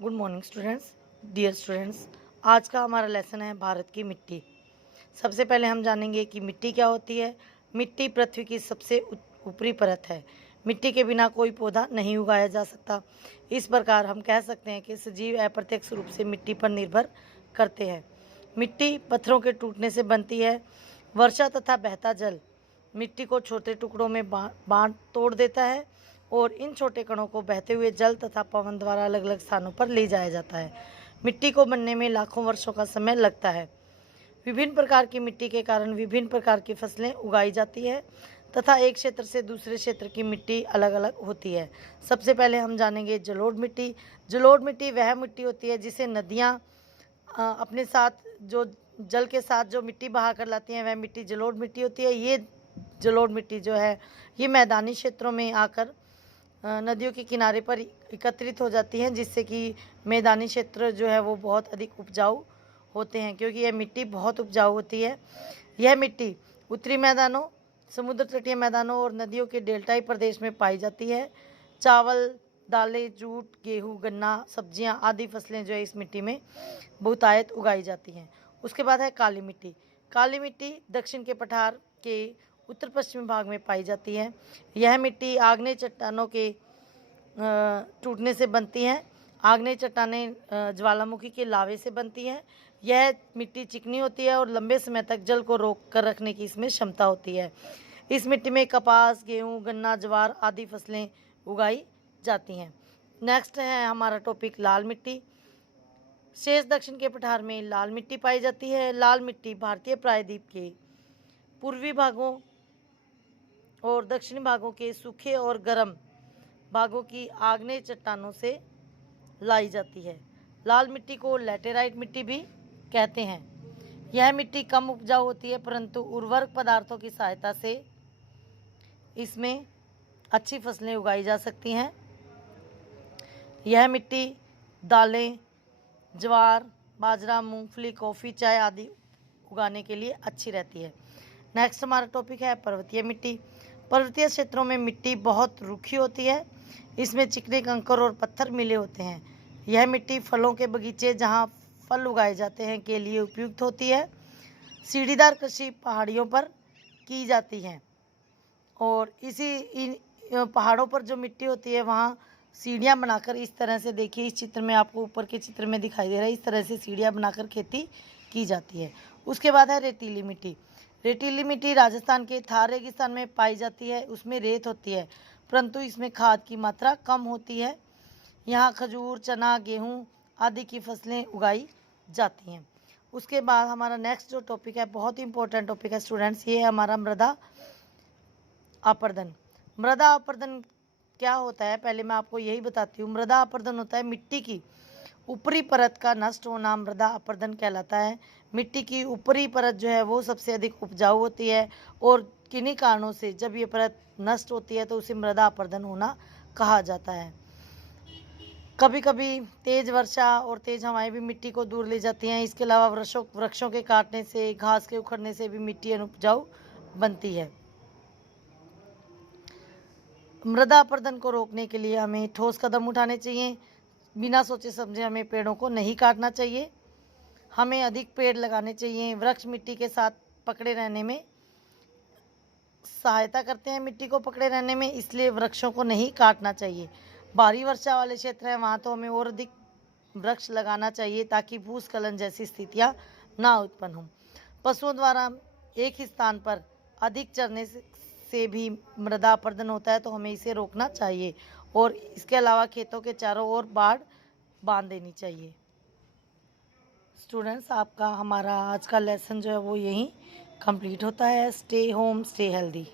Good morning students, dear students. आज का हमारा लेसन है भारत की मिट्टी। सबसे पहले हम जानेंगे कि मिट्टी क्या होती है। मिट्टी पृथ्वी की सबसे ऊपरी परत है। मिट्टी के बिना कोई पौधा नहीं उगाया जा सकता। इस प्रकार हम कह सकते हैं कि सजीव अप्रत्यक्ष रूप से मिट्टी पर निर्भर करते हैं। मिट्टी पत्थरों के टूटने से बनती है। वर्षा तथा बहता जल मिट्टी को छोटे टुकड़ों में बांट तोड़ देता है और इन छोटे कणों को बहते हुए जल तथा पवन द्वारा अलग अलग स्थानों पर ले जाया जाता है। मिट्टी को बनने में लाखों वर्षों का समय लगता है। विभिन्न प्रकार की मिट्टी के कारण विभिन्न प्रकार की फसलें उगाई जाती है तथा एक क्षेत्र से दूसरे क्षेत्र की मिट्टी अलग अलग होती है। सबसे पहले हम जानेंगे जलोढ़ मिट्टी। जलोढ़ मिट्टी वह मिट्टी होती है जिसे नदियाँ अपने साथ जो जल के साथ जो मिट्टी बहा कर लाती हैं, वह मिट्टी जलोढ़ मिट्टी होती है। ये जलोढ़ मिट्टी जो है ये मैदानी क्षेत्रों में आकर नदियों के किनारे पर एकत्रित हो जाती हैं, जिससे कि मैदानी क्षेत्र जो है वो बहुत अधिक उपजाऊ होते हैं, क्योंकि यह मिट्टी बहुत उपजाऊ होती है। यह मिट्टी उत्तरी मैदानों, समुद्र तटीय मैदानों और नदियों के डेल्टाई प्रदेश में पाई जाती है। चावल, दालें, जूट, गेहूँ, गन्ना, सब्जियां आदि फसलें जो है इस मिट्टी में बहुतायत उगाई जाती हैं। उसके बाद है काली मिट्टी। काली मिट्टी दक्षिण के पठार के उत्तर पश्चिमी भाग में पाई जाती है। यह मिट्टी आग्नेय चट्टानों के टूटने से बनती हैं। आग्नेय चट्टानें ज्वालामुखी के लावे से बनती हैं। यह मिट्टी चिकनी होती है और लंबे समय तक जल को रोक कर रखने की इसमें क्षमता होती है। इस मिट्टी में कपास, गेहूँ, गन्ना, ज्वार आदि फसलें उगाई जाती हैं। नेक्स्ट है हमारा टॉपिक लाल मिट्टी। शेष दक्षिण के पठार में लाल मिट्टी पाई जाती है। लाल मिट्टी भारतीय प्रायद्वीप के पूर्वी भागों और दक्षिणी भागों के सूखे और गर्म भागों की आग्नेय चट्टानों से लाई जाती है। लाल मिट्टी को लैटेराइट मिट्टी भी कहते हैं। यह मिट्टी कम उपजाऊ होती है, परंतु उर्वरक पदार्थों की सहायता से इसमें अच्छी फसलें उगाई जा सकती हैं। यह मिट्टी दालें, ज्वार, बाजरा, मूंगफली, कॉफ़ी, चाय आदि उगाने के लिए अच्छी रहती है। नेक्स्ट हमारा टॉपिक है पर्वतीय मिट्टी। पर्वतीय क्षेत्रों में मिट्टी बहुत रूखी होती है। इसमें चिकने कंकर और पत्थर मिले होते हैं। यह मिट्टी फलों के बगीचे जहाँ फल उगाए जाते हैं के लिए उपयुक्त होती है। सीढ़ीदार कृषि पहाड़ियों पर की जाती है और इन पहाड़ों पर जो मिट्टी होती है वहाँ सीढ़ियाँ बनाकर, इस तरह से देखिए, इस चित्र में आपको ऊपर के चित्र में दिखाई दे रहा है, इस तरह से सीढ़ियाँ बनाकर खेती की जाती है। उसके बाद है रेतीली मिट्टी। रेतीली मिट्टी राजस्थान के थार रेगिस्तान में पाई जाती है। उसमें रेत होती है, परंतु इसमें खाद की मात्रा कम होती है। यहाँ खजूर, चना, गेहूँ आदि की फसलें उगाई जाती हैं। उसके बाद हमारा नेक्स्ट जो टॉपिक है, बहुत ही इंपॉर्टेंट टॉपिक है स्टूडेंट्स, ये है हमारा मृदा अपर्दन। मृदा अपर्दन क्या होता है, पहले मैं आपको यही बताती हूँ। मृदा अपर्दन होता है मिट्टी की ऊपरी परत का नष्ट होना, मृदा अपर्दन कहलाता है। मिट्टी की ऊपरी परत जो है वो सबसे अधिक उपजाऊ होती है और किन्हीं कारणों से जब ये परत नष्ट होती है तो उसे मृदा अपर्दन होना कहा जाता है। कभी कभी तेज वर्षा और तेज हवाएं भी मिट्टी को दूर ले जाती हैं। इसके अलावा वृक्षों के काटने से, घास के उखड़ने से भी मिट्टी अनुपजाऊ बनती है। मृदा अपर्दन को रोकने के लिए हमें ठोस कदम उठाने चाहिए। बिना सोचे समझे हमें पेड़ों को नहीं काटना चाहिए। हमें अधिक पेड़ लगाने चाहिए। वृक्ष मिट्टी के साथ पकड़े रहने में सहायता करते हैं, मिट्टी को पकड़े रहने में, इसलिए वृक्षों को नहीं काटना चाहिए। भारी वर्षा वाले क्षेत्र हैं वहाँ तो हमें और अधिक वृक्ष लगाना चाहिए ताकि भूस्खलन जैसी स्थितियाँ ना उत्पन्न हों। पशुओं द्वारा एक ही स्थान पर अधिक चरने से भी मृदा अपर्दन होता है, तो हमें इसे रोकना चाहिए। और इसके अलावा खेतों के चारों ओर बाड़ बांध देनी चाहिए। स्टूडेंट्स, आपका हमारा आज का लेसन जो है वो यहीं कंप्लीट होता है। Stay home, stay healthy.